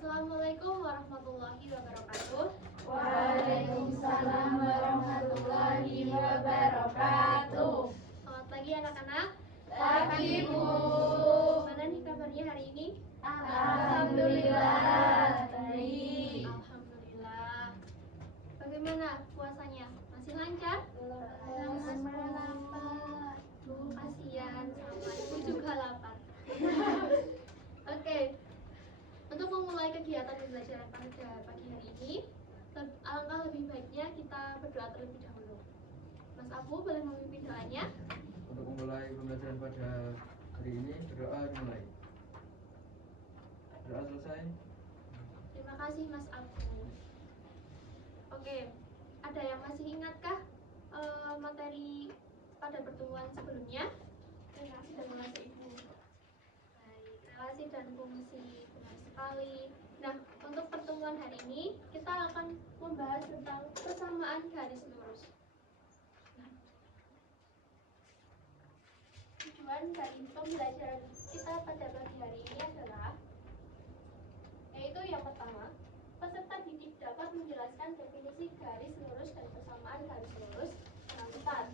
Assalamualaikum warahmatullahi wabarakatuh. Waalaikumsalam warahmatullahi wabarakatuh. Selamat pagi anak-anak. Pagi, Bu. Gimana nih kabarnya hari ini? Alhamdulillah, baik. Alhamdulillah. Bagaimana puasanya? Masih lancar? Masih lapar. Kasihan, sama ibu juga lapar. Oke. Untuk memulai kegiatan pembelajaran pada pagi hari ini, alangkah lebih baiknya kita berdoa terlebih dahulu. Mas Abu boleh memimpin doanya? Untuk memulai pembelajaran pada hari ini, berdoa dimulai. Doa selesai. Terima kasih Mas Abu. Oke, ada yang masih ingatkah materi pada pertemuan sebelumnya? Relasi dan fungsi Ibu. Baik, relasi dan fungsi, benar sekali. Nah, untuk pertemuan hari ini kita akan membahas tentang persamaan garis lurus. Nah, tujuan dari pembelajaran kita pada pagi hari ini adalah yaitu yang pertama, peserta didik dapat menjelaskan definisi garis lurus dan persamaan garis lurus dengan tepat.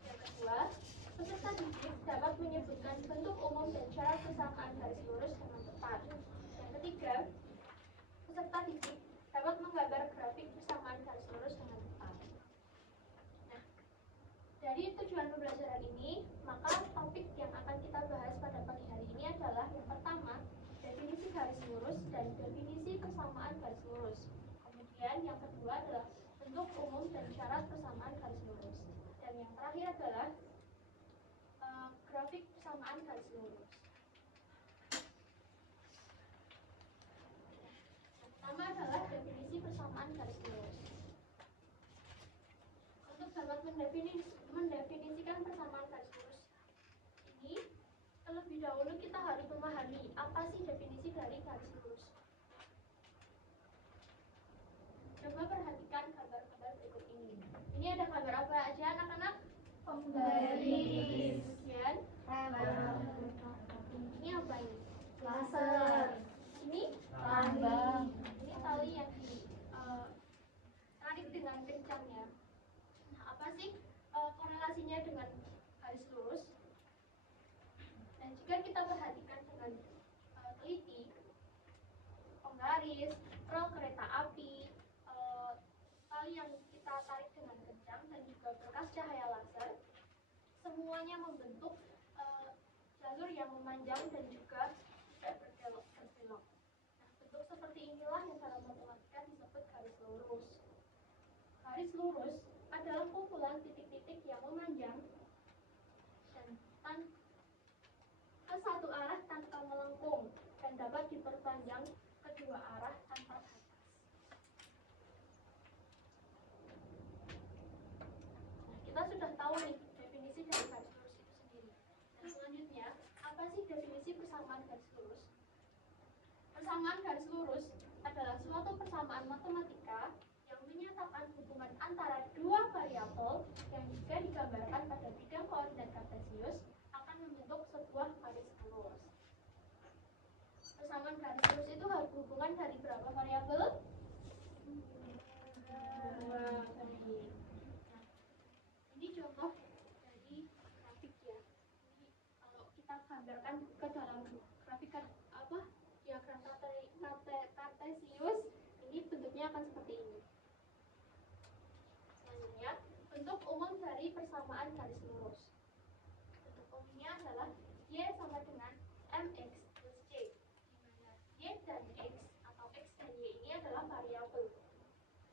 Yang kedua, peserta didik dapat menyebutkan bentuk umum dan syarat persamaan garis lurus dengan tepat. Yang ketiga, peserta didik dapat menggambar grafik persamaan garis lurus dengan tepat. Nah, dari tujuan pembelajaran ini, maka topik yang akan kita bahas pada pagi hari ini adalah yang pertama, definisi garis lurus dan definisi persamaan garis lurus. Kemudian yang kedua adalah bentuk umum dan syarat persamaan garis lurus. Dan yang terakhir adalah grafik persamaan garis lurus. Yang pertama adalah definisi persamaan garis lurus. Untuk dapat mendefinisikan persamaan garis lurus ini, terlebih dahulu kita harus memahami apa sih definisi dari garis lurus. Coba perhatikan gambar-gambar berikut ini. Ini ada gambar apa aja anak-anak? Penggaris. Kemudian ini apa ini? Laser. Ini Tambang. ini tali yang ditarik dengan kencangnya. Nah, apa sih korelasinya dengan garis lurus? Dan jika kita perhatikan dengan teliti, penggaris, rel kereta api, tali yang kita tarik dengan kencang dan juga berkas cahaya laser, semuanya membentuk jalur yang memanjang dan juga tidak berbelok. Nah, bentuk seperti inilah yang dalam matematika disebut garis lurus. Garis lurus adalah kumpulan titik-titik yang memanjang dan ke satu arah tanpa melengkung dan dapat diperpanjang kedua arah tanpa batas. Nah, kita sudah tahu nih definisi dari garis lurus itu sendiri. Dan selanjutnya, apa sih definisi persamaan garis lurus? Persamaan garis lurus adalah suatu persamaan matematika yang menyatakan hubungan antara dua variabel yang jika digambarkan pada bidang koordinat kartesius akan membentuk sebuah garis lurus. Persamaan garis lurus itu hubungan dari berapa variabel? Dua. Nah, ini contoh dari grafik ya. Ini kalau kita gambarkan ke dalam grafik apa? Diagram kartesius, ini bentuknya akan seperti ini. Selanjutnya, bentuk umum dari persamaan garis lurus. Bentuk umumnya adalah Y sama dengan MX plus C, di mana Y dan X atau X dan Y ini adalah variabel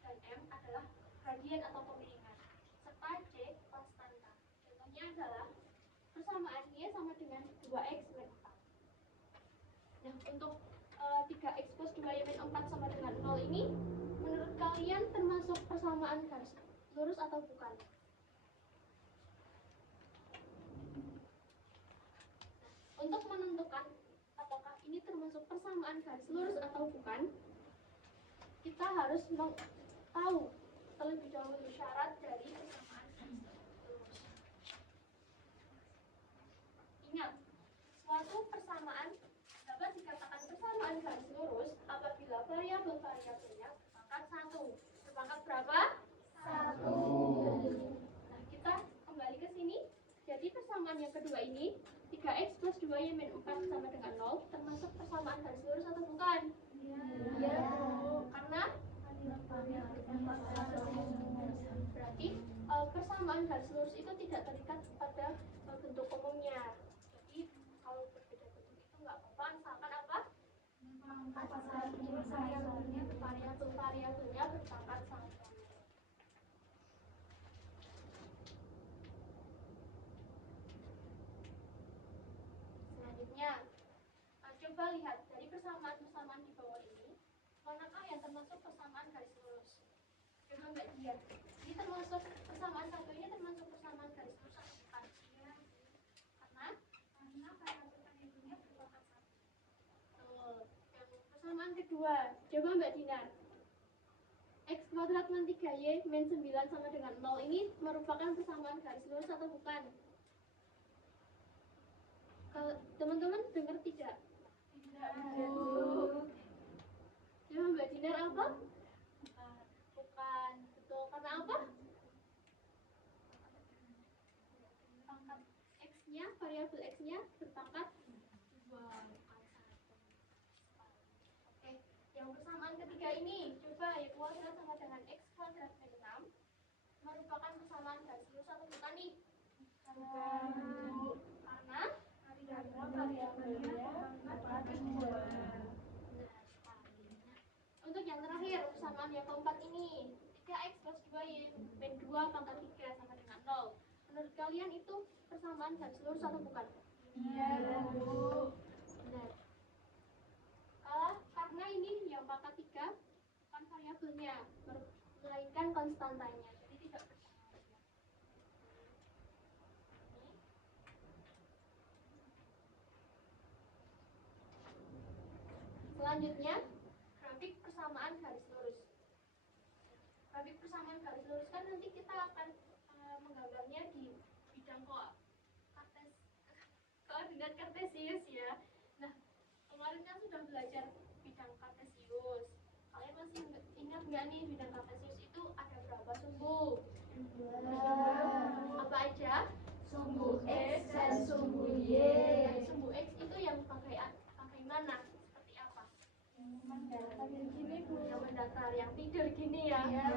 dan M adalah gradian atau pemiringan, serta C konstanta. Contohnya adalah persamaan Y sama dengan 2X min 4. Nah, untuk 3X plus 2Y min 4 sama dengan 0 ini, menurut kalian termasuk persamaan garis lurus atau bukan? Untuk menentukan apakah ini termasuk persamaan garis lurus atau bukan, kita harus tahu terlebih dahulu syarat dari persamaan garis lurus. Ingat, suatu persamaan dapat dikatakan persamaan garis lurus apabila variabelnya berpangkat 1. Berpangkat berapa? 1. Nah, kita kembali ke sini. Jadi persamaan yang kedua ini 3x plus 2y min 4 sama dengan 0 termasuk persamaan garis lurus atau bukan? Iya. Karena berarti persamaan garis lurus itu tidak terikat pada bentuk umumnya. Jadi kalau berbeda bentuk itu nggak apa-apa, asalkan apa? Variabelnya berpangkat 1. Selanjutnya, coba lihat dari persamaan-persamaan di bawah ini, manakah yang termasuk persamaan garis lurus? Coba Mbak lihat. Ini termasuk persamaan satu ini termasuk persamaan garis lurus atau bukan? Karena variabelnya berpangkat 1. Yang persamaan kedua, coba Mbak Dinar. X kuadrat min 3y min 9 sama dengan 0 ini merupakan persamaan garis lurus atau bukan? Kalau teman-teman dengar tidak? Coba Mbak Dinar apa? Bukan. Betul. Karena apa? Pangkat X-nya, variabel X-nya berpangkat 2, bukan 1. Oke, yang persamaan ketiga ini, coba y kuadrat sama dengan X kuadrat min 6 merupakan persamaan garis lurus atau bukan nih? Karena variabelnya berpangkat 2. Untuk yang terakhir, persamaan yang keempat ini 3x plus 2y min 2 pangkat 3 sama dengan 0. Menurut kalian itu persamaan garis lurus atau bukan? Iya, Bu. Benar. Karena ini yang pangkat 3 bukan variabelnya, melainkan konstantanya. Jadi tidak bersamaan. Selanjutnya, grafik persamaan garis lurus. Grafik persamaan garis lurus kan nanti kita akan menggambarnya di bidang koordinat kartesius ya. Nah, kemarin kan sudah belajar bidang kartesius. Kalian masih ingat nggak nih bidang kartesius itu ada berapa sumbu? 2. Apa aja? Sumbu X dan sumbu Y. Sumbu X itu yang pakai mana? Seperti apa? Yang mendatar, yang tidur gini ya. Iya.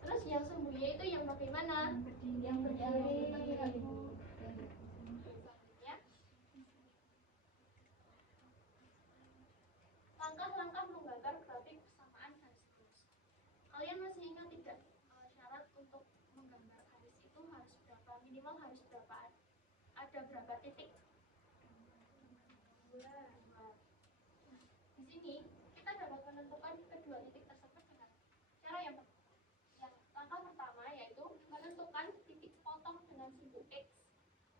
Terus yang sumbu Y itu yang bagaimana? Yang berdiri. Selanjutnya, langkah-langkah menggambar grafik persamaan garis lurus. Kalian masih ingat tidak syarat untuk menggambar garis itu harus berapa? Minimal harus berapa? Ada berapa titik? 2. Di sini kita dapat menentukan kedua titik tersebut dengan cara yang langkah pertama yaitu menentukan titik potong dengan sumbu X.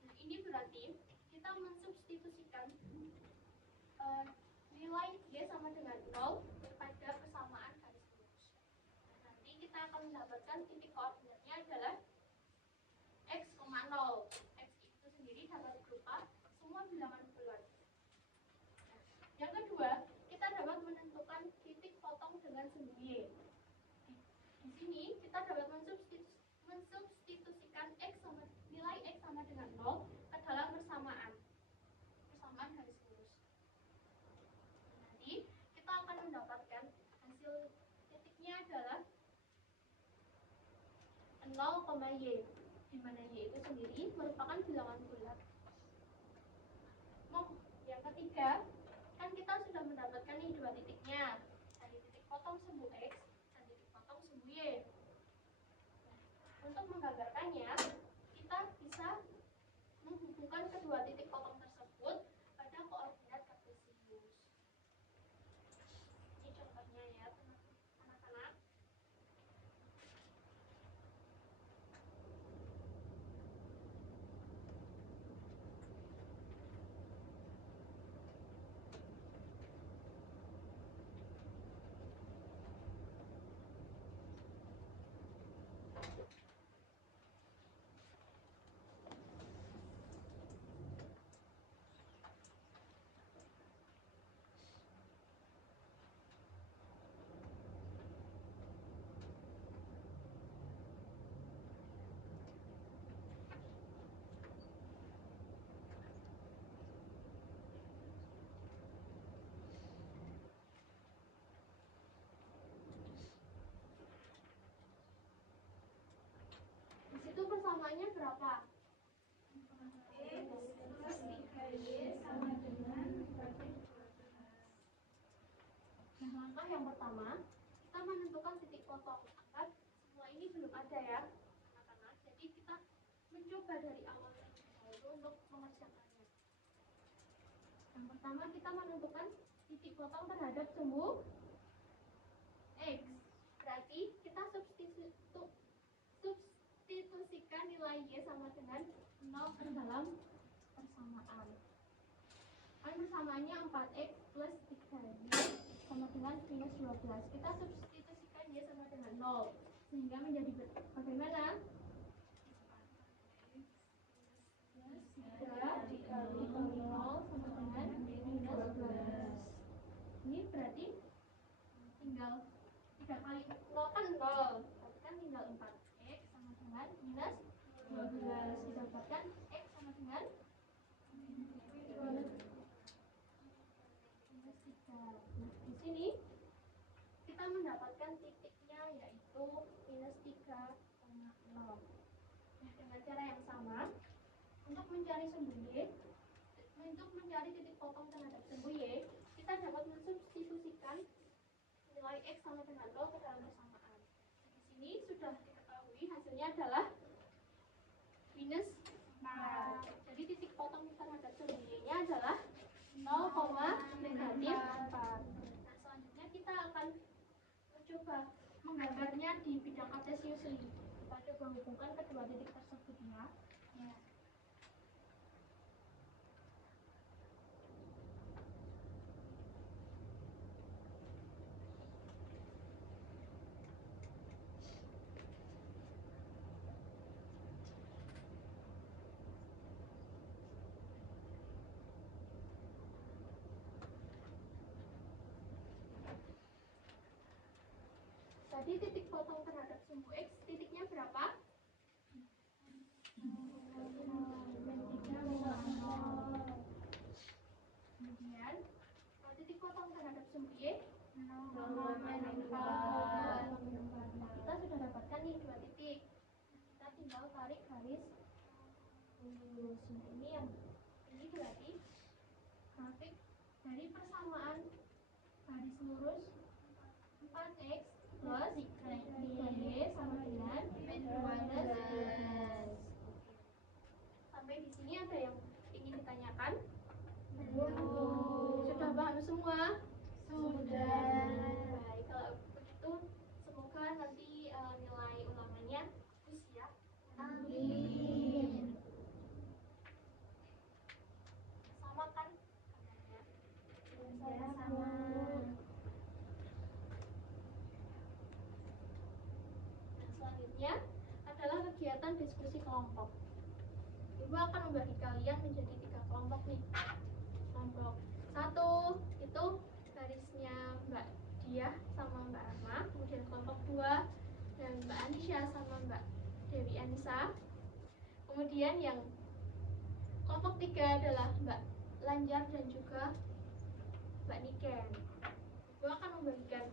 Nah, ini berarti kita mensubstitusikan nilai Y sama dengan 0 pada persamaan garis lurus. Nah, nanti kita akan mendapatkan titik koordinatnya adalah X, 0. X itu sendiri dapat berupa semua bilangan bulat. Nah, yang kedua, kita dapat menentukan titik potong dengan sumbu Y. Di sini kita dapat mensubstitusikan nilai X sama dengan 0 ke dalam persamaan garis lurus. Nanti kita akan mendapatkan hasil titiknya adalah 0, Y, di mana Y itu sendiri merupakan bilangan bulat. Yang ketiga, kan kita sudah mendapatkan nih dua titiknya, dari titik potong sumbu X dan titik potong sumbu Y. Untuk menggambarkannya, kita bisa menghubungkan kedua titik potong tersebut pada koordinat kartesius. Ini contohnya ya, anak-anak. persamanya berapa? X plus 3Y sama dengan 4X. Nah, langkah yang pertama, kita menentukan titik potong. Angkat semua ini belum ada ya, anak-anak. Jadi kita mencoba dari awal terlebih dahulu untuk mengerjakannya. Yang pertama kita menentukan titik potong terhadap sumbu X. Berarti kita substitusikan nilai Y sama dengan 0 ke dalam persamaan. Kan persamaannya 4X plus 3Y sama dengan minus 12. Kita substitusikan Y sama dengan 0. Sehingga menjadi bagaimana? 3 dikali 0 sama dengan minus 12. Ini berarti tinggal 3 kali 0 kan 0. Berarti kan tinggal 4X sama dengan minus 12. Didapatkan X sama dengan minus 3. Nah, di sini kita mendapatkan titiknya yaitu minus 3,0. Nah, dengan cara yang sama, untuk mencari sumbu Y, untuk mencari titik potong terhadap sumbu Y, kita dapat mensubstitusikan nilai X sama dengan 0 ke dalam persamaan. Di sini sudah diketahui hasilnya adalah minus 4. Jadi titik potong terhadap sumbu Y-nya adalah 0, negatif 4. Nah, selanjutnya kita akan mencoba menggambarnya di bidang kartesius. Kita coba hubungkan kedua titik tersebut ya. Tadi titik potong terhadap sumbu X titiknya berapa? Kemudian titik potong terhadap sumbu Y 0,4. Kita sudah dapatkan nih dua titik. Kita tinggal tarik garis lurus. Ini berarti grafik dari persamaan garis lurus 4X plus 3Y sama dengan minus 12. Sampai di sini ada yang ingin ditanyakan? Sudah paham semua? Sudah. Baik, kalau begitu semoga nanti nilai ulangannya bagus ya. Amin. Sama kan? Ya, sama. Nah, selanjutnya adalah kegiatan diskusi kelompok. Ibu akan membagi kalian menjadi 3 kelompok nih. Kelompok 1 itu garisnya Mbak Diah sama Mbak Arma. Kemudian kelompok 2 dan Mbak Anisha sama Mbak Dewi Anissa. Kemudian yang kelompok 3 adalah Mbak Lanjar dan juga Mbak Niken. Ibu akan membagikan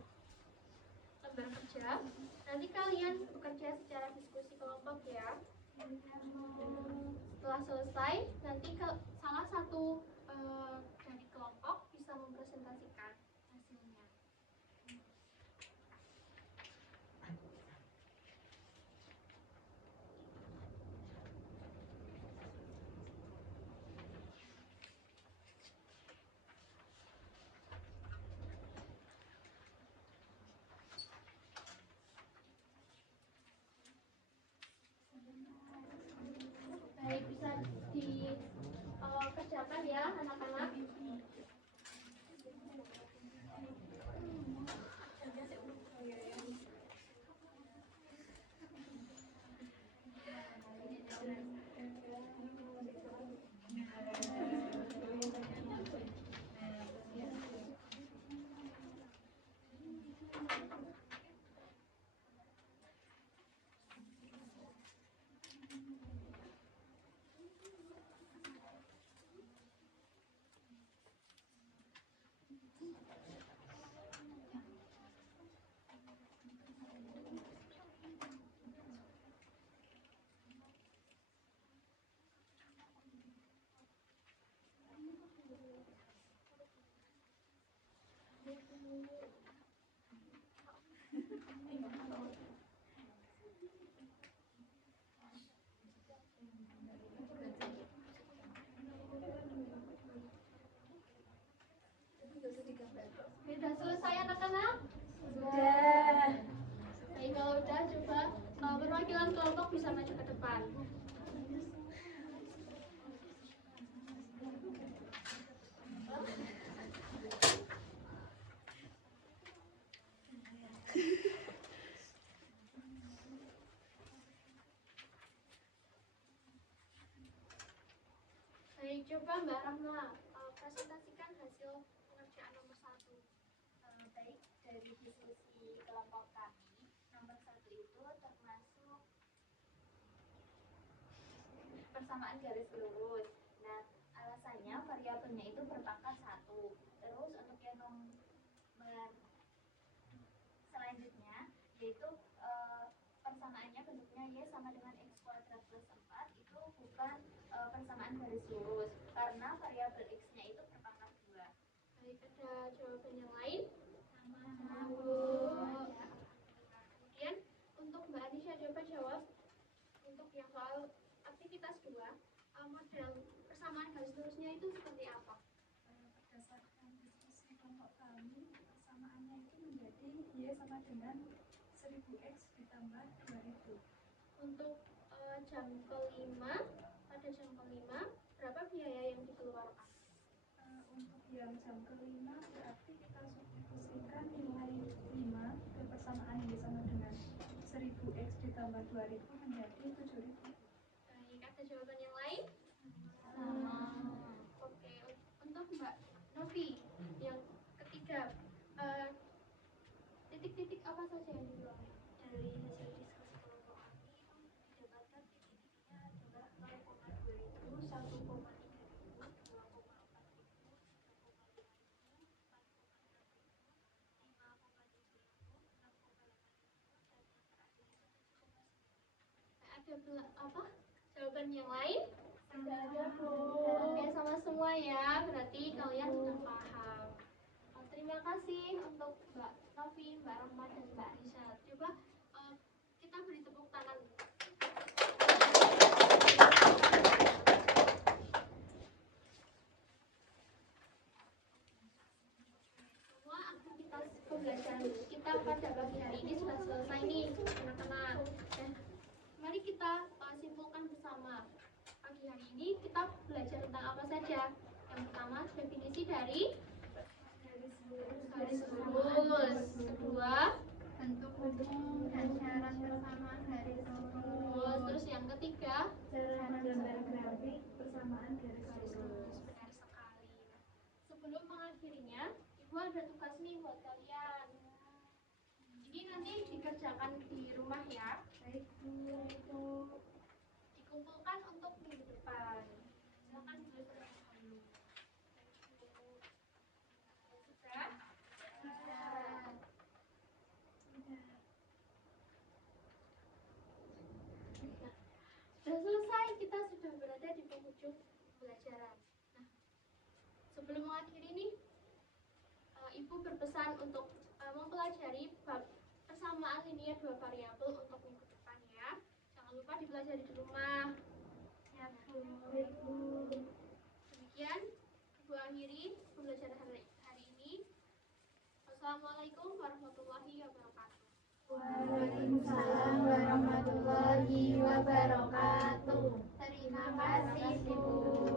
lembar kerja. Nanti kalian bekerja secara diskusi kelompok ya. Setelah selesai, nanti salah satu dari kelompok bisa mempresentasikan hasilnya. Baik, bisa dikerjakan ya anak-anak. coba perwakilan kelompok bisa maju ke depan. Baik, coba Mbak Rahma presentasikan hasil pengerjaan nomor 1. Baik, dari diskusi kelompok kami, nomor 1 itu termasuk persamaan garis lurus. Nah, alasannya variabelnya itu berpangkat 1. Terus untuk yang nomor selanjutnya, yaitu persamaannya bentuknya Y sama dengan X kuadrat plus 4, itu bukan persamaan garis lurus karena variabel X-nya itu berpangkat 2. Baik, ada jawaban yang lain? Kemudian untuk Mbak Anisha coba jawab untuk yang soal aktivitas 2, model persamaan garis lurusnya itu seperti apa? Berdasarkan diskusi kelompok kami, persamaannya itu menjadi Y sama dengan 1000X ditambah 2000. Untuk jam kelima, pada jam kelima berapa biaya yang dikeluarkan? Untuk yang jam kelima berarti kita substitusikan nilai 5 ke persamaan Y sama dengan 1000X ditambah 2000 menjadi 7000. Baik, ada jawaban yang lain? Oke, untuk Mbak Novi yang ketiga, titik-titik apa saja yang diulangi? Dari hasil diskusi kelompok kami itu didapatkan titik-titiknya adalah 0,2 itu 1,3 ribu, 2,4 ribu, 3,5 ribu, 4,6 ribu, 5,7 ribu, 6,8 ribu, dan yang terakhir itu 7,9. Ada jawaban yang lain? Tidak ada, Bu. Oke, sama semua ya, berarti kalian sudah paham. Terima kasih untuk Mbak Novi, Mbak Rahma, dan Mbak Anisha. Coba kita beri tepuk tangan. Semua aktivitas pembelajaran kita pada pagi hari ini sudah selesai nih, anak-anak. Dan mari kita simpulkan bersama. Pagi hari ini kita belajar tentang apa saja? Yang pertama, definisi dari garis lurus. Kedua, Bentuk umum dan syarat persamaan garis lurus. terus yang ketiga, Cara menggambar grafik persamaan garis lurus. benar sekali. Sebelum mengakhirinya, Ibu ada tugas nih buat kalian. Ini nanti dikerjakan di rumah ya. Baik, Bu. Dikumpulkan untuk minggu depan. Silakan Bu berangkat dulu. Sudah? Sudah selesai, kita sudah berada di penghujung pembelajaran. Nah, sebelum mengakhiri ini, Ibu berpesan untuk mempelajari bab persamaan linear dua variabel untuk minggu depan ya. Jangan lupa dipelajari di rumah. Ya, Bu. Demikian, Ibu akhiri pembelajaran hari ini. Wassalamualaikum warahmatullahi wabarakatuh. Waalaikumsalam warahmatullahi wabarakatuh. Terima kasih, Bu.